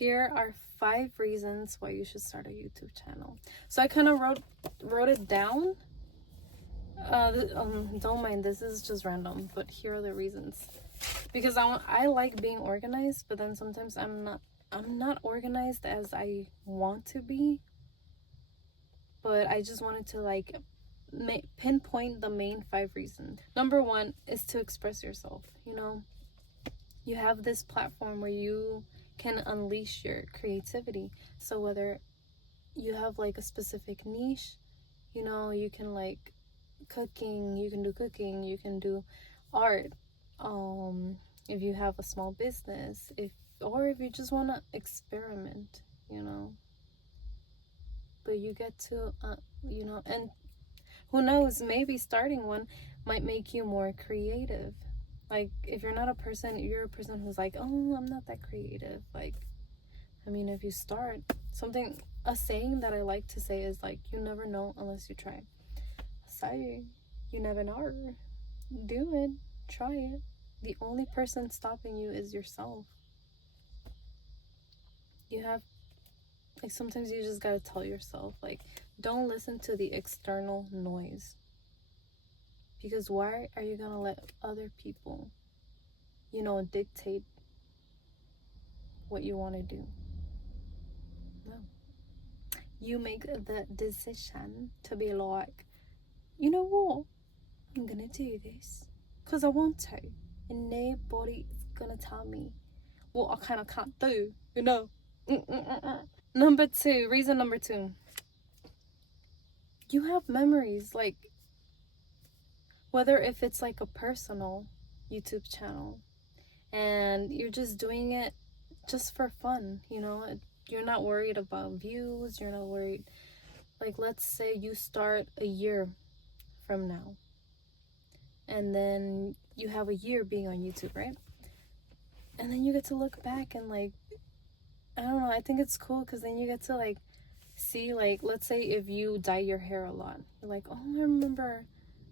here are 5 reasons why you should start a YouTube channel. So I kind of wrote it down. Don't mind, this is just random, but here are the reasons. Because I like being organized, but then sometimes I'm not organized as I want to be. But I just wanted to like pinpoint the main 5 reasons. Number 1 is to express yourself. You know, you have this platform where you can unleash your creativity. So whether you have like a specific niche, you know, you can like cooking, you can do art. If you have a small business, if you just want to experiment, you know. But you get to you know, and who knows, maybe starting one might make you more creative. Like, if you're not a person, you're a person who's like, oh, I'm not that creative. Like, I mean, if you start something, a saying that I like to say is like, you never know unless you try. So you never know. Do it. Try it. The only person stopping you is yourself. You have, like, sometimes you just gotta tell yourself, like, don't listen to the external noise. Because why are you gonna let other people, you know, dictate what you want to do? No. You make the decision to be like, you know what? I'm gonna do this because I want to. And nobody's gonna tell me what I kind of can't do, you know? Number 2, reason number 2. You have memories, like, whether if it's like a personal YouTube channel and you're just doing it just for fun, you know, you're not worried about views, you're not worried, like, let's say you start a year from now and then you have a year being on YouTube, right? And then you get to look back and, like, I don't know, I think it's cool because then you get to, like, see, like, let's say if you dye your hair a lot, you're like, oh, I remember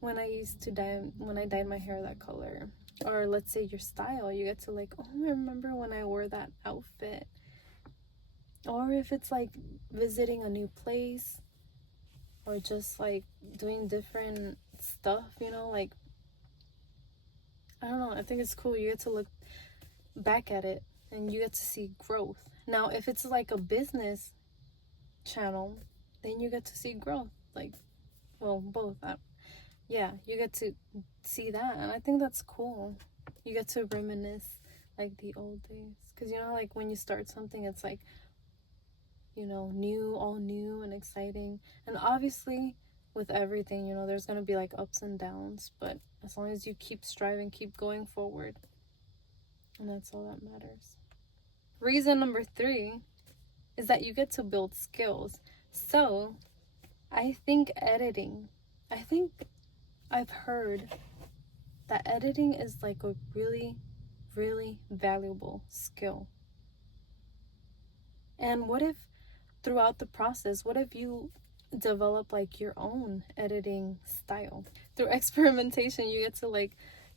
when I dyed my hair that color. Or let's say your style, you get to, like, oh, I remember when I wore that outfit. Or if it's like visiting a new place or just like doing different stuff, you know, like, I don't know, I think it's cool. You get to look back at it and you get to see growth. Now, if it's like a business channel, then you get to see growth, like, well, both. Yeah, you get to see that, and I think that's cool. You get to reminisce like the old days, because, you know, like, when you start something, it's like, you know, all new and exciting. And obviously with everything, you know, there's gonna be like ups and downs, but as long as you keep striving, keep going forward, and that's all that matters. Reason number 3 is that you get to build skills. So I think I've heard that editing is like a really, really valuable skill. And what if throughout the process, what if you develop like your own editing style? Through experimentation, you get to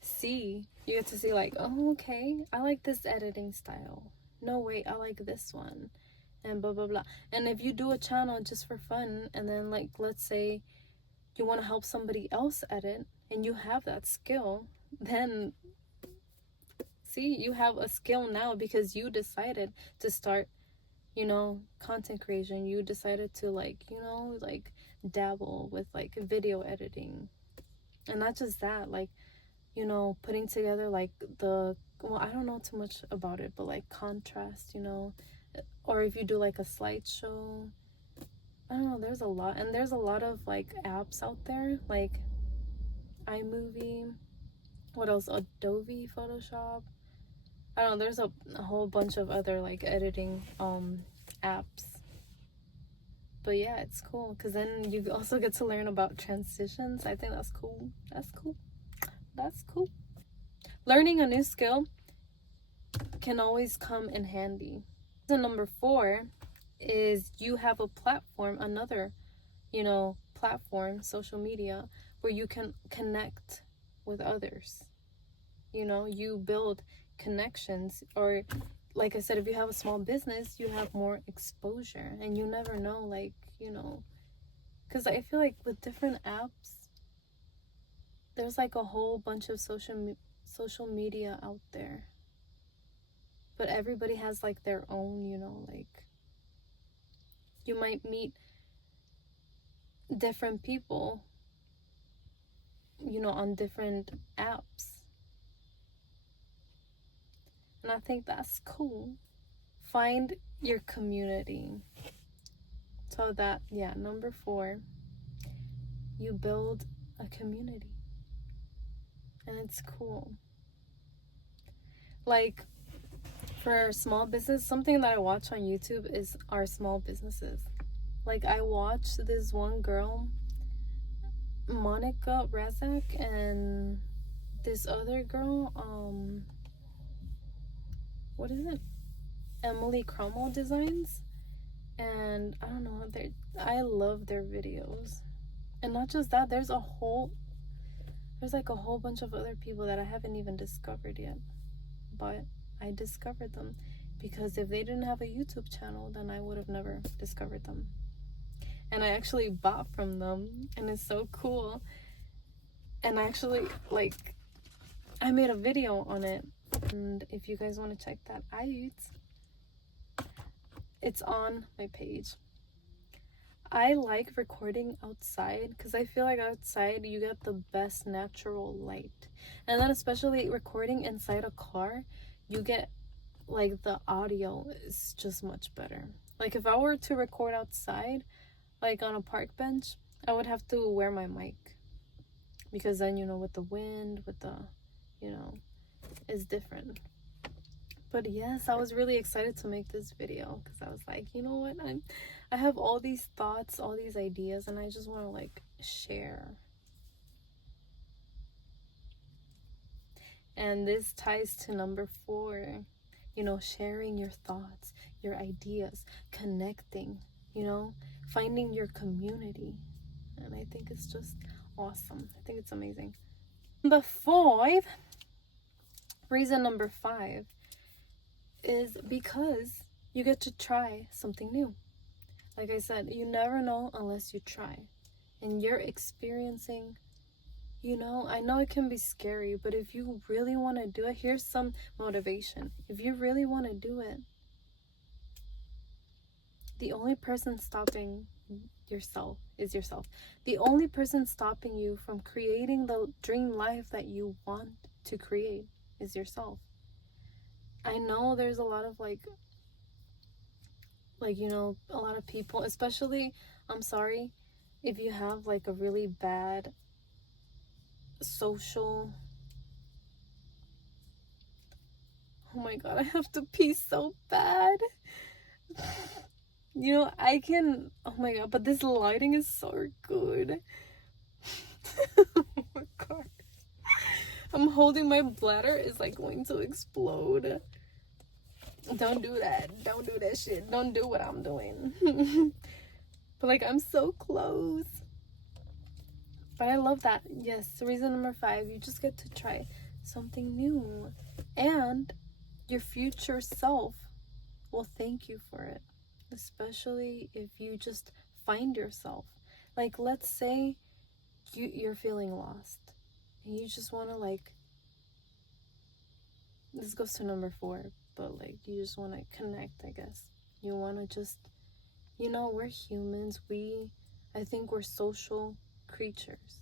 see like, oh, okay, I like this editing style. No, wait, I like this one. And blah, blah, blah. And if you do a channel just for fun, and then, like, let's say you want to help somebody else edit, and you have that skill, then see, you have a skill now because you decided to start, you know, content creation. You decided to, like, you know, like, dabble with like video editing. And not just that, like, you know, putting together like I don't know too much about it, but like contrast, you know, or if you do like a slideshow, I don't know, there's a lot. And there's a lot of like apps out there, like iMovie, what else, Adobe Photoshop, I don't know, there's a whole bunch of other like editing apps. But yeah, it's cool because then you also get to learn about transitions. I think that's cool. Learning a new skill can always come in handy. So number 4 is you have a platform, another, you know, platform, social media, where you can connect with others. You know, you build connections, or like I said, if you have a small business, you have more exposure, and you never know, like, you know, because I feel like with different apps, there's like a whole bunch of social media out there, but everybody has like their own, you know, like you might meet different people, you know, on different apps, and I think that's cool. Find your community. So that, yeah, number 4, you build a community, and it's cool. Like, for small business, something that I watch on YouTube is our small businesses. Like, I watched this one girl, Monica Razak, and this other girl, what is it? Emily Cromwell Designs. And I don't know, I love their videos. And not just that, there's like a whole bunch of other people that I haven't even discovered yet. But I discovered them because if they didn't have a YouTube channel, then I would have never discovered them. And I actually bought from them, and it's so cool. And actually, like, I made a video on it, and if you guys want to check that out, it's on my page. I like recording outside because I feel like outside you get the best natural light. And then especially recording inside a car, you get, like, the audio is just much better. Like, if I were to record outside, like on a park bench, I would have to wear my mic. Because then, you know, with the wind, with the, you know, it's different. But yes, I was really excited to make this video because I was like, you know what, I have all these thoughts, all these ideas, and I just want to, like, share. And this ties to number 4, you know, sharing your thoughts, your ideas, connecting, you know, finding your community. And I think it's just awesome. I think it's amazing. Reason number 5 is because you get to try something new. Like I said, you never know unless you try. And you're experiencing, you know, I know it can be scary, but if you really want to do it, here's some motivation. If you really want to do it, the only person stopping yourself is yourself. The only person stopping you from creating the dream life that you want to create is yourself. I know there's a lot of like, you know, a lot of people, especially, I'm sorry if you have like a really bad social, oh my god, I have to pee so bad. You know, oh my god, but this lighting is so good. Oh my god, I'm holding my bladder, is like going to explode. Don't do that shit. Don't do what I'm doing. But like, I'm so close. But I love that. Yes, reason number 5, you just get to try something new. And your future self will thank you for it. Especially if you just find yourself. Like, let's say you're feeling lost. And you just want to, like, this goes to number 4, but like, you just want to connect, I guess. You want to just, you know, we're humans. I think we're social creatures.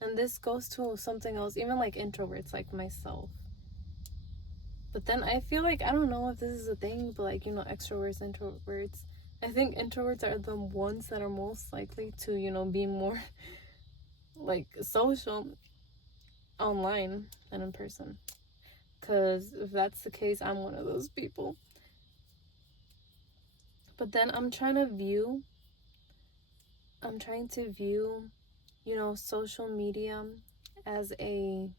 And this goes to something else, even like introverts, like myself. But then I feel like, I don't know if this is a thing, but like, you know, extroverts, introverts. I think introverts are the ones that are most likely to, you know, be more like social online than in person. Because if that's the case, I'm one of those people. But then I'm trying to view, you know, social media as an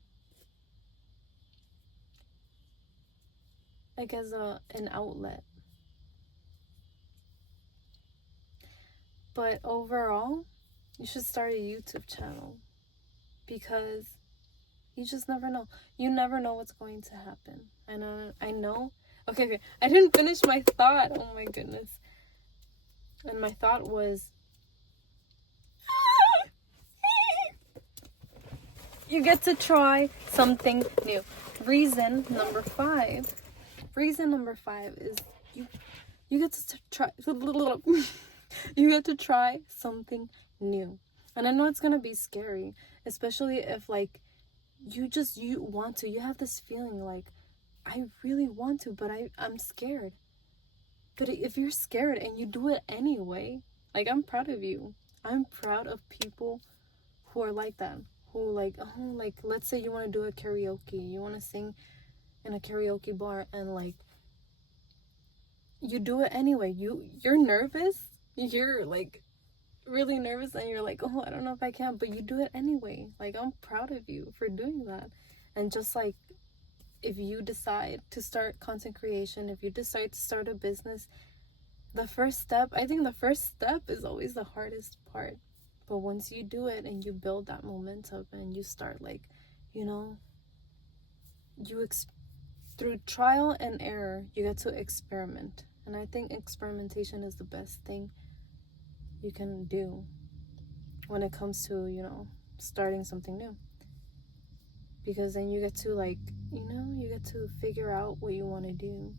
outlet. But overall, you should start a YouTube channel, because you just never know. You never know what's going to happen. I know Okay, I didn't finish my thought. Oh my goodness. And my thought was, you get to try something new. Reason number 5. Reason number 5 is you get to try you get to try something new. And I know it's gonna be scary, especially if like you want to. You have this feeling like, I really want to, but I'm scared. But if you're scared and you do it anyway, like, I'm proud of you. I'm proud of people who are like that. Who like, oh, like, let's say you want to do a karaoke. You want to sing in a karaoke bar, and like, you do it anyway. You're nervous. You're like really nervous, and you're like, oh, I don't know if I can, but you do it anyway. Like, I'm proud of you for doing that. And just like, if you decide to start content creation, if you decide to start a business, the first step is always the hardest part. But once you do it and you build that momentum and you start, like, you know, through trial and error, you get to experiment. And I think experimentation is the best thing you can do when it comes to, you know, starting something new. Because then you get to, like, you know, you get to figure out what you want to do.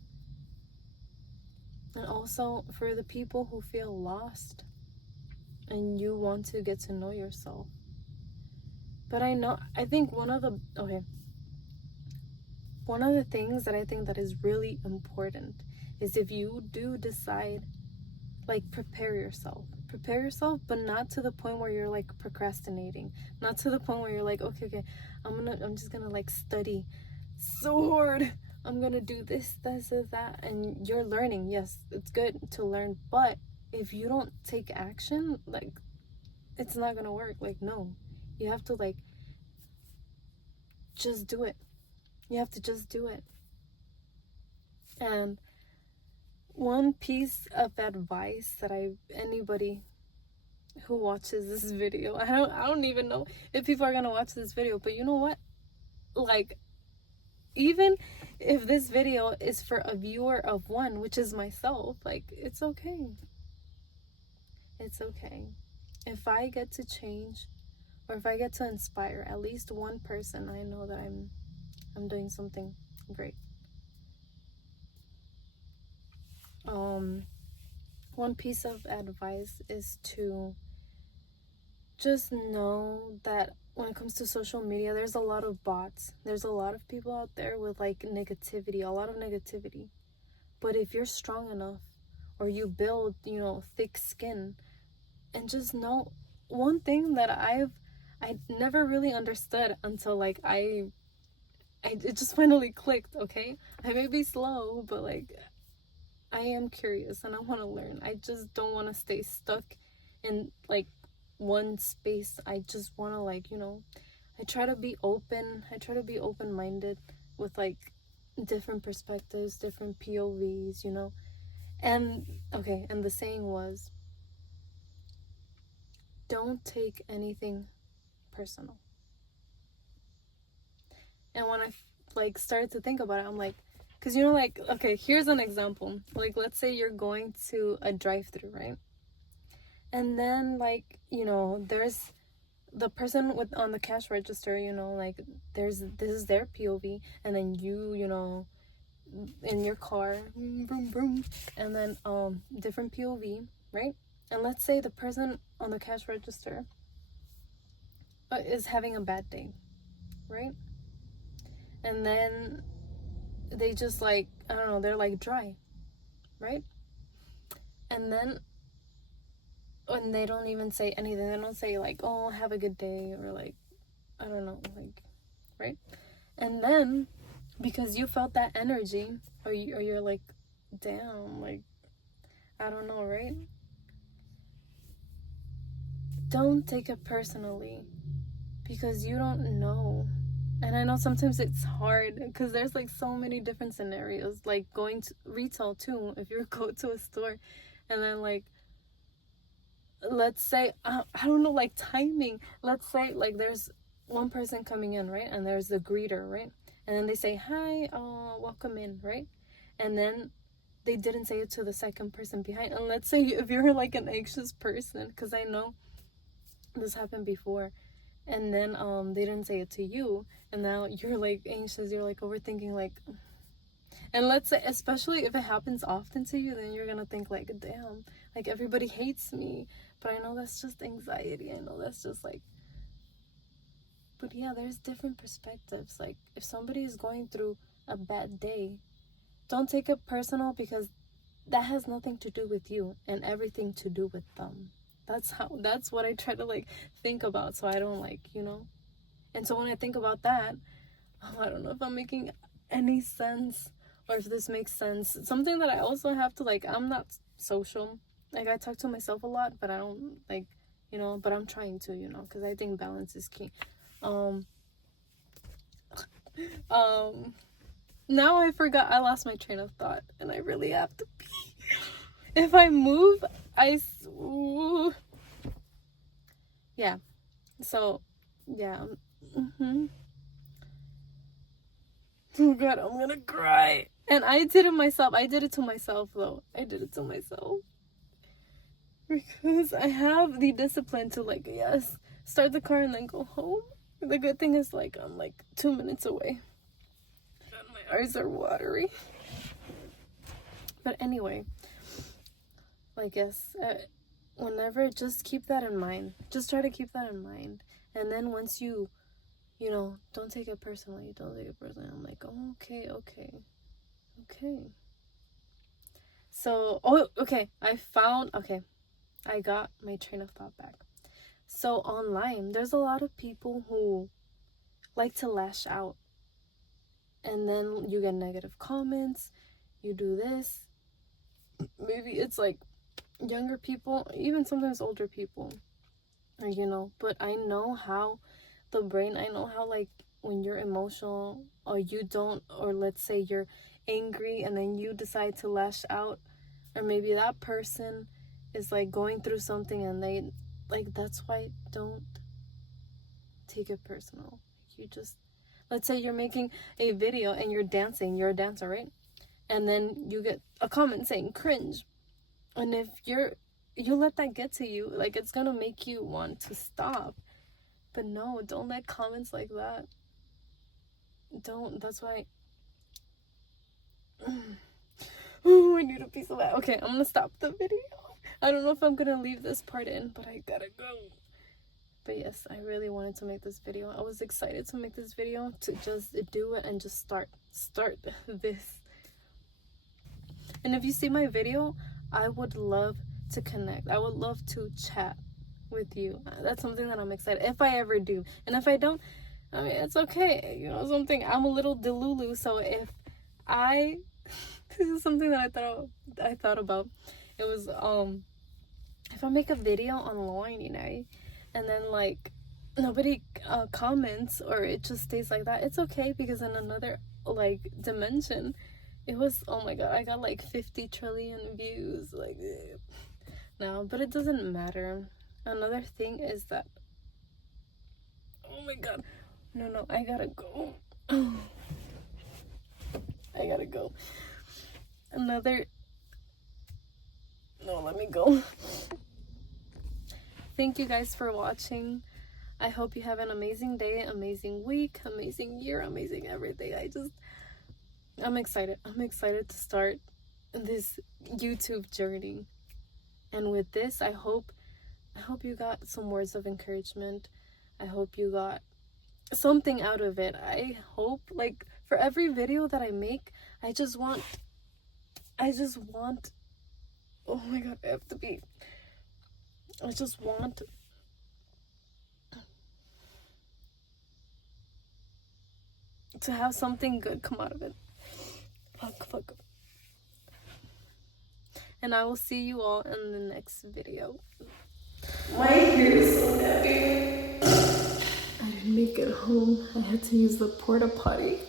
And also for the people who feel lost and you want to get to know yourself. But I think one of the things that I think that is really important is, if you do decide, like, prepare yourself, but not to the point where you're like procrastinating, not to the point where you're like, okay, I'm just gonna like study so hard, I'm gonna do this, that, and you're learning. Yes, it's good to learn, but if you don't take action, like, it's not gonna work. Like, no, you have to, like, just do it. You have to just do it. And one piece of advice that anybody who watches this video, I don't even know if people are gonna watch this video, but you know what, like, even if this video is for a viewer of 1, which is myself, like, it's okay. It's okay. If I get to change, or if I get to inspire at least one person, I know that I'm doing something great. One piece of advice is to just know that when it comes to social media, there's a lot of bots. There's a lot of people out there with, like, negativity, a lot of negativity. But if you're strong enough, or you build, you know, thick skin, and just know one thing that I never really understood until, like, it just finally clicked, okay? I may be slow, but, like, I am curious and I want to learn. I just don't want to stay stuck in, like, one space. I just want to, like, you know, I try to be open-minded with, like, different perspectives, different POVs, you know. And the saying was, don't take anything personal. And when I like started to think about it, I'm like, because, you know, like, okay, here's an example. Like, let's say you're going to a drive-thru, right? And then, like, you know, there's the person on the cash register, you know, like, this is their POV, and then you know, in your car, vroom, vroom, and then different POV, right? And let's say the person on the cash register is having a bad day, right? And then they just, like, I don't know, they're like dry, right? And then when they don't even say anything, they don't say, like, oh, have a good day, or, like, I don't know, like, right? And then because you felt that energy, or you're like, damn, like, I don't know, right? Don't take it personally, because you don't know. And I know sometimes it's hard because there's, like, so many different scenarios, like going to retail too. If you go to a store and then, like, let's say, I don't know, like, timing. Let's say, like, there's one person coming in, right? And there's the greeter, right? And then they say, hi, welcome in, right? and then they didn't say it to the second person behind. And let's say if you're like an anxious person, because I know this happened before, and then they didn't say it to you, and now you're like anxious, you're like overthinking, like, and let's say, especially if it happens often to you, then you're gonna think like, damn, like everybody hates me. But I know that's just anxiety. I know that's just like, but yeah, there's different perspectives. Like, if somebody is going through a bad day, don't take it personal, because that has nothing to do with you and everything to do with them. That's what I try to like think about, so I don't like, you know. And so when I think about that, I don't know if I'm making any sense or if this makes sense. Something that I also have to like, I'm not social. Like, I talk to myself a lot, but I don't like, you know, but I'm trying to, you know, because I think balance is key. Now I forgot, I lost my train of thought, and I really have to pee. If I move, yeah. So, yeah. Oh God, I'm gonna cry. And I did it myself. I did it to myself, though. I did it to myself. Because I have the discipline to, like, yes, start the car and then go home. The good thing is, like, I'm, like, 2 minutes away. And my eyes are watery. But anyway, like, yes, whenever, just keep that in mind. Just try to keep that in mind. And then once you know, don't take it personally. Don't take it personally. I'm like, oh, okay. So, okay. I got my train of thought back. So online, there's a lot of people who like to lash out. And then you get negative comments. You do this. Maybe it's like younger people, even sometimes older people. You know, but I know how the brain, I know how, like, when you're emotional or you don't, or let's say you're angry and then you decide to lash out, or maybe that person is like going through something and they, like, that's why don't take it personal. You just, let's say you're making a video and you're dancing, you're a dancer, right? And then you get a comment saying cringe, and if you let that get to you, like, it's gonna make you want to stop. But no, don't let comments like that. Don't. That's why. Oh, I need a piece of that. Okay, I'm gonna stop the video. I don't know if I'm gonna leave this part in, but I gotta go. But yes, I really wanted to make this video. I was excited to make this video, to just do it and just start this. And if you see my video, I would love to connect. I would love to chat with you. That's something that I'm excited, if I ever do. And if I don't, I mean, it's okay. You know, I'm a little delulu, so if I this is something that I thought about. It was if I make a video online, you know, and then like nobody comments, or it just stays like that, it's okay, because in another like dimension, it was, oh my God, I got like 50 trillion views, like, no, but it doesn't matter. Another thing is that, oh my God, no, I gotta go. I gotta go. Let me go. Thank you guys for watching. I hope you have an amazing day, amazing week, amazing year, amazing everything. I'm excited. I'm excited to start this YouTube journey. And with this, I hope you got some words of encouragement. I hope you got something out of it. I hope, like, for every video that I make, I just want, oh my God, I have to be, I just want to have something good come out of it. Fuck. And I will see you all in the next video. My hair is so heavy. I didn't make it home. I had to use the porta potty.